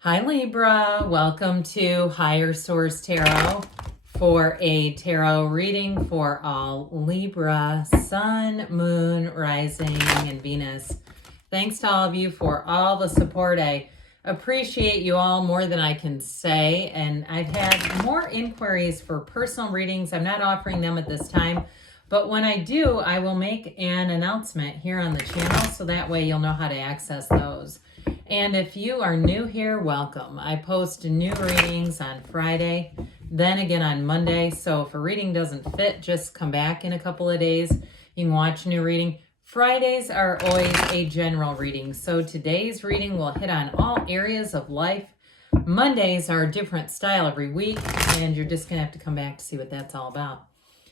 Hi Libra, welcome to Higher Source Tarot for a tarot reading for all Libra, Sun, Moon, Rising, and Venus. Thanks to all of you for all the support. I appreciate you all more than I can say, and I've had more inquiries for personal readings. I'm not offering them at this time, but when I do, I will make an announcement here on the channel so that way you'll know how to access those. And if you are new here, welcome. I post new readings on Friday, then again on Monday. So if a reading doesn't fit, just come back in a couple of days. You can watch a new reading. Fridays are always a general reading. So today's reading will hit on all areas of life. Mondays are a different style every week, and you're just going to have to come back to see what that's all about.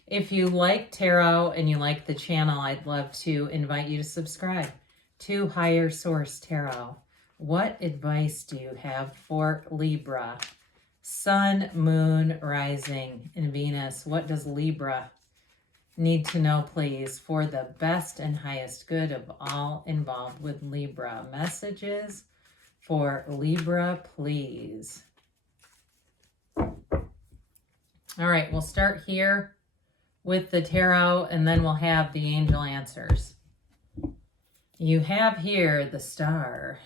If you like tarot and you like the channel, I'd love to invite you to subscribe to Higher Source Tarot. What advice do you have for Libra? Sun, Moon, Rising, and Venus. What does Libra need to know, please, for the best and highest good of all involved with Libra? Messages for Libra, please. All right, we'll start here with the tarot, and then we'll have the angel answers. You have here the Star.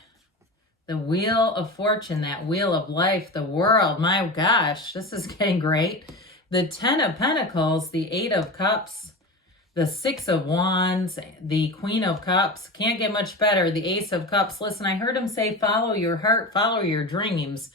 The Wheel of Fortune, that Wheel of Life, the World. My gosh, this is getting great. The Ten of Pentacles, the Eight of Cups, the Six of Wands, the Queen of Cups. Can't get much better. The Ace of Cups. Listen, I heard him say, follow your heart, follow your dreams.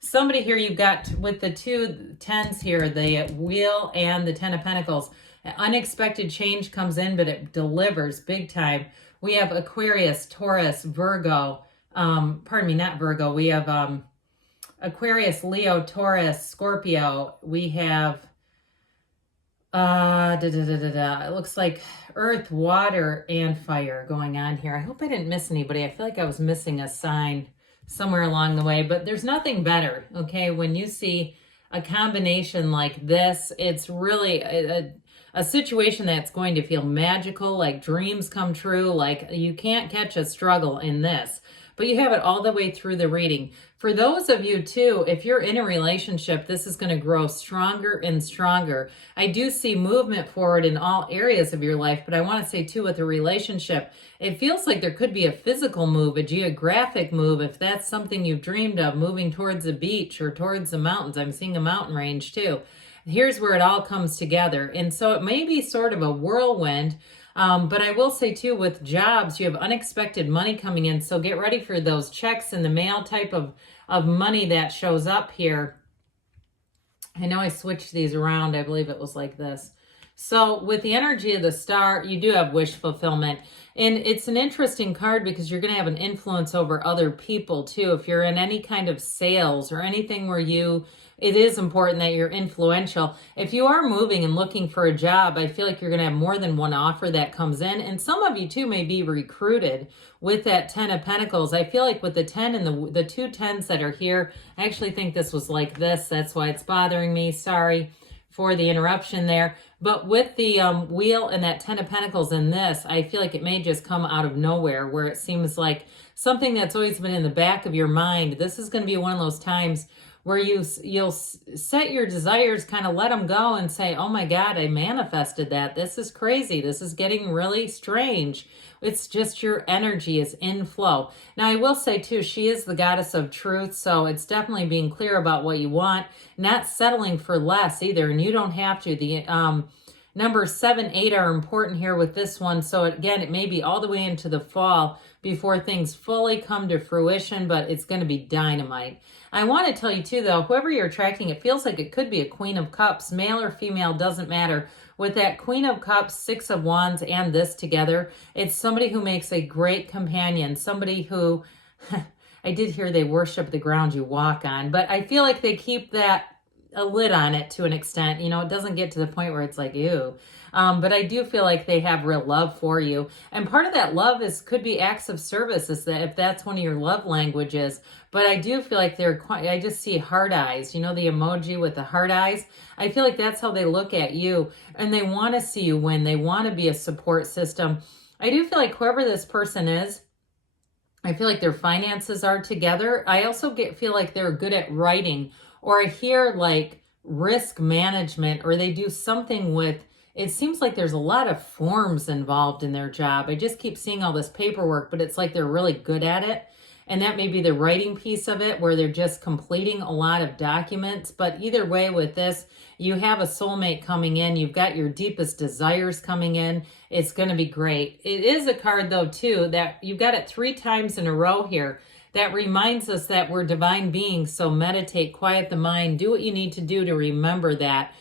Somebody here, you've got with the two tens here, the Wheel and the Ten of Pentacles. Unexpected change comes in, but it delivers big time. We have Aquarius, Taurus, Virgo. Pardon me, not Virgo. We have Aquarius, Leo, Taurus, Scorpio. We have it looks like earth, water, and fire going on here. I hope I didn't miss anybody. I feel like I was missing a sign somewhere along the way, but there's nothing better, okay? When you see a combination like this, it's really a situation that's going to feel magical, like dreams come true, like you can't catch a struggle in this. But you have it all the way through the reading. For those of you too, if you're in a relationship, this is going to grow stronger and stronger. I do see movement forward in all areas of your life, but I want to say too with the relationship, it feels like there could be a physical move, a geographic move, if that's something you've dreamed of, moving towards the beach or towards the mountains. I'm seeing a mountain range too. Here's where it all comes together. And so it may be sort of a whirlwind. But I will say too, with jobs, you have unexpected money coming in. So get ready for those checks in the mail type of money that shows up here. I know I switched these around. I believe it was like this. So with the energy of the Star, you do have wish fulfillment. And it's an interesting card because you're going to have an influence over other people too. If you're in any kind of sales or anything where it is important that you're influential. If you are moving and looking for a job, I feel like you're going to have more than one offer that comes in. And some of you too may be recruited with that Ten of Pentacles. I feel like with the 10 and the two tens that are here, I actually think this was like this. That's why it's bothering me. Sorry for the interruption there. But with the Wheel and that Ten of Pentacles in this, I feel like it may just come out of nowhere where it seems like something that's always been in the back of your mind. This is going to be one of those times where you'll set your desires, kind of let them go and say, oh my God, I manifested that. This is crazy. This is getting really strange. It's just your energy is in flow. Now, I will say too, she is the goddess of truth. So it's definitely being clear about what you want, not settling for less either. And you don't have to. The numbers 7, 8 are important here with this one. So again, it may be all the way into the fall before things fully come to fruition, but it's going to be dynamite. I want to tell you too, though, whoever you're attracting, it feels like it could be a Queen of Cups, male or female, doesn't matter. With that Queen of Cups, Six of Wands, and this together, it's somebody who makes a great companion, somebody who, I did hear they worship the ground you walk on, but I feel like they keep a lid on it to an extent. You know, it doesn't get to the point where it's like, ew. But I do feel like they have real love for you. And part of that love could be acts of service, if that's one of your love languages. But I do feel like I just see heart eyes, you know, the emoji with the heart eyes. I feel like that's how they look at you, and they want to see you win. They want to be a support system. I do feel like whoever this person is, I feel like their finances are together. I also feel like they're good at writing, or I hear like risk management, or they do something with, it seems like there's a lot of forms involved in their job. I just keep seeing all this paperwork, but it's like they're really good at it. And that may be the writing piece of it, where they're just completing a lot of documents. But either way, with this, you have a soulmate coming in. You've got your deepest desires coming in. It's going to be great. It is a card, though, too, that you've got it 3 times in a row here. That reminds us that we're divine beings. So meditate, quiet the mind, do what you need to do to remember that.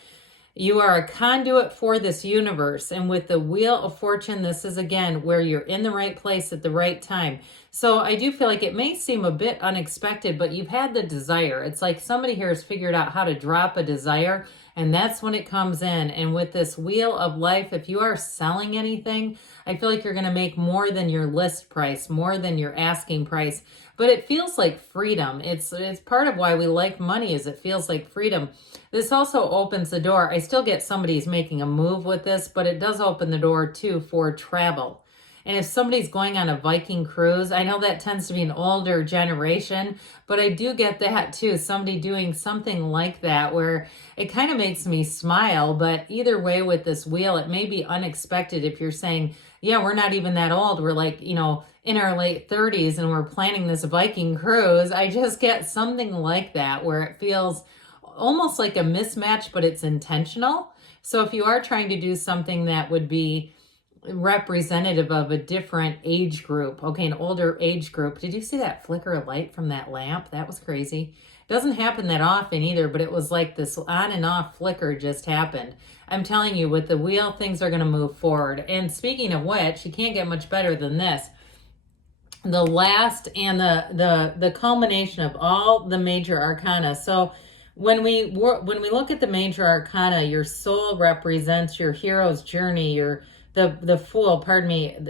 You are a conduit for this universe. And with the Wheel of Fortune, this is again where you're in the right place at the right time. So I do feel like it may seem a bit unexpected, but you've had the desire. It's like somebody here has figured out how to drop a desire, and that's when it comes in. And with this Wheel of Life, if you are selling anything, I feel like you're going to make more than your list price, more than your asking price. But it feels like freedom. It's part of why we like money, is it feels like freedom. This also opens the door. I still get somebody's making a move with this, but it does open the door too for travel. And if somebody's going on a Viking cruise, I know that tends to be an older generation, but I do get that too. Somebody doing something like that where it kind of makes me smile. But either way, with this wheel, it may be unexpected if you're saying, yeah, we're not even that old. We're like, in our late 30s and we're planning this Viking cruise. I just get something like that where it feels almost like a mismatch, but it's intentional. So if you are trying to do something that would be representative of a different age group, okay, an older age group. Did you see that flicker of light from that lamp? That was crazy. Doesn't happen that often either, but it was like this on and off flicker just happened. I'm telling you, with the wheel, things are going to move forward. And speaking of which, you can't get much better than this. The last and the culmination of all the major arcana. So when we look at the major arcana, your soul represents your hero's journey. The Fool,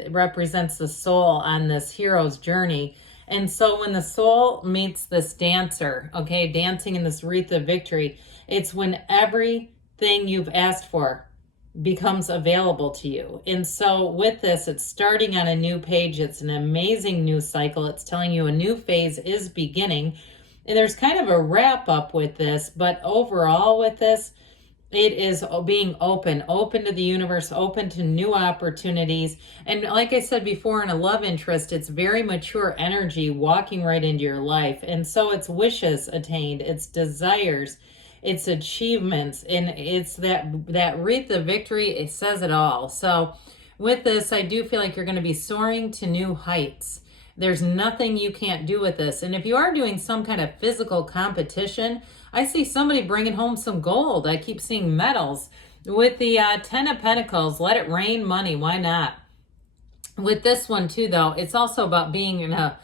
represents the soul on this hero's journey. And so when the soul meets this dancer, okay, dancing in this wreath of victory, it's when everything you've asked for becomes available to you. And so with this, it's starting on a new page. It's an amazing new cycle. It's telling you a new phase is beginning. And there's kind of a wrap up with this, but overall with this, it is being open to the universe, open to new opportunities. And like I said before, in a love interest, it's very mature energy walking right into your life. And so it's wishes attained, it's desires, it's achievements, and it's that wreath of victory. It says it all. So with this, I do feel like you're going to be soaring to new heights. There's nothing you can't do with this. And if you are doing some kind of physical competition, I see somebody bringing home some gold. I keep seeing medals. With the 10 of Pentacles, let it rain money. Why not? With this one too, though, it's also about being in a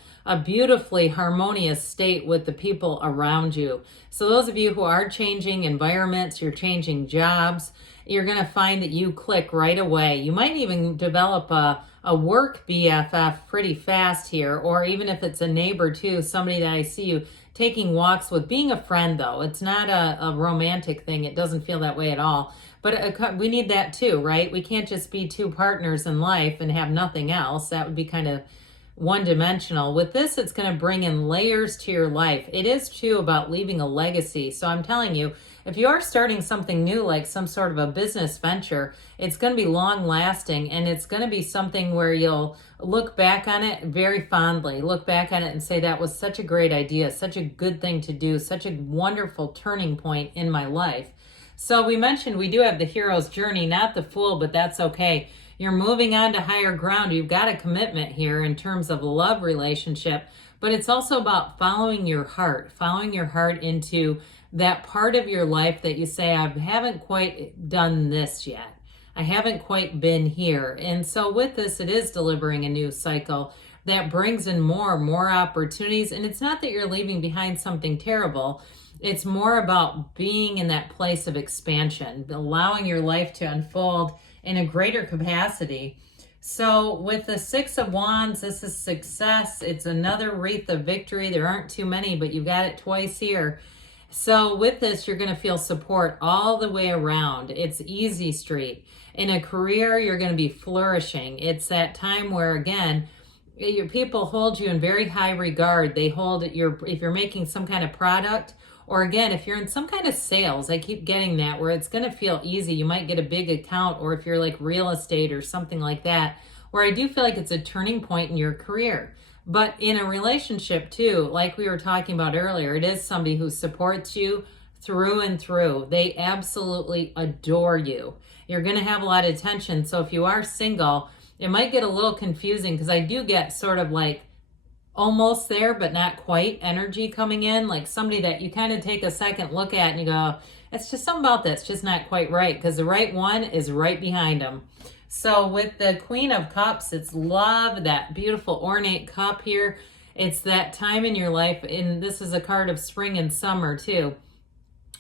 beautifully harmonious state with the people around you. So those of you who are changing environments, you're changing jobs, you're going to find that you click right away. You might even develop a work BFF pretty fast here, or even if it's a neighbor too, somebody that I see you taking walks with. Being a friend, though, it's not a romantic thing. It doesn't feel that way at all. But we need that too, right? We can't just be two partners in life and have nothing else. That would be kind of one-dimensional. With this, it's going to bring in layers to your life. It is too about leaving a legacy. So I'm telling you, if you are starting something new, like some sort of a business venture, it's going to be long lasting, and it's going to be something where you'll look back on it very fondly, look back on it and say, that was such a great idea, such a good thing to do, such a wonderful turning point in my life. So we mentioned we do have the hero's journey, not the Fool, but that's okay. You're moving on to higher ground. You've got a commitment here in terms of a love relationship, but it's also about following your heart into that part of your life that you say, I haven't quite done this yet. I haven't quite been here. And so with this, it is delivering a new cycle that brings in more opportunities. And it's not that you're leaving behind something terrible. It's more about being in that place of expansion, allowing your life to unfold in a greater capacity. So with the 6 of Wands, this is success. It's another wreath of victory. There aren't too many, but you got it twice here. So with this, you're going to feel support all the way around. It's easy street. In a career, you're going to be flourishing. It's that time where, again, Your people hold you in very high regard. They hold if you're making some kind of product, or again, if you're in some kind of sales, I keep getting that where it's going to feel easy. You might get a big account, or if you're like real estate or something like that, where I do feel like it's a turning point in your career. But in a relationship too, like we were talking about earlier, it is somebody who supports you through and through. They absolutely adore you. You're going to have a lot of attention. So if you are single, it might get a little confusing because I do get sort of like almost there, but not quite energy coming in. Like somebody that you kind of take a second look at and you go, it's just something about that's just not quite right, because the right one is right behind them. So with the Queen of Cups, it's love, that beautiful ornate cup here. It's that time in your life, and this is a card of spring and summer too,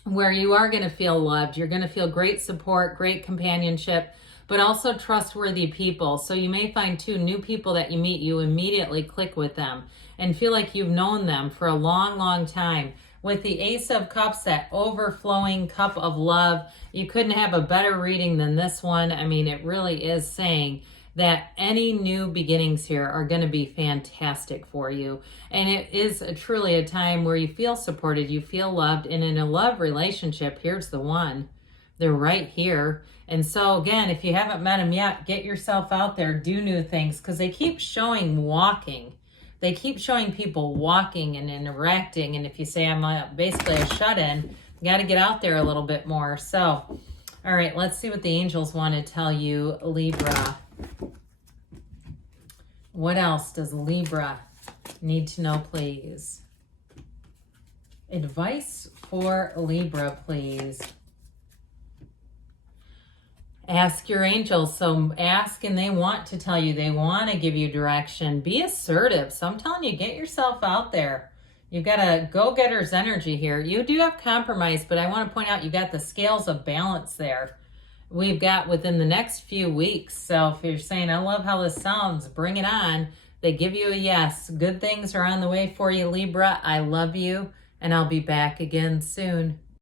where you are going to feel loved. You're going to feel great support, great companionship, but also trustworthy people. So you may find too, new people that you meet, you immediately click with them and feel like you've known them for a long, long time. With the Ace of Cups, that overflowing cup of love, you couldn't have a better reading than this one. I mean, it really is saying that any new beginnings here are going to be fantastic for you. And it is truly a time where you feel supported, you feel loved, and in a love relationship, here's the one. They're right here. And so again, if you haven't met them yet, get yourself out there, do new things, because they keep showing walking. They keep showing people walking and interacting. And if you say I'm basically a shut-in, you got to get out there a little bit more. So, all right, let's see what the angels want to tell you, Libra. What else does Libra need to know, please? Advice for Libra, please. Ask your angels. So ask, and they want to tell you. They want to give you direction. Be assertive. So I'm telling you, get yourself out there. You've got a go-getter's energy here. You do have compromise, but I want to point out you got the scales of balance there. We've got within the next few weeks. So if you're saying, I love how this sounds, bring it on. They give you a yes. Good things are on the way for you, Libra. I love you, and I'll be back again soon.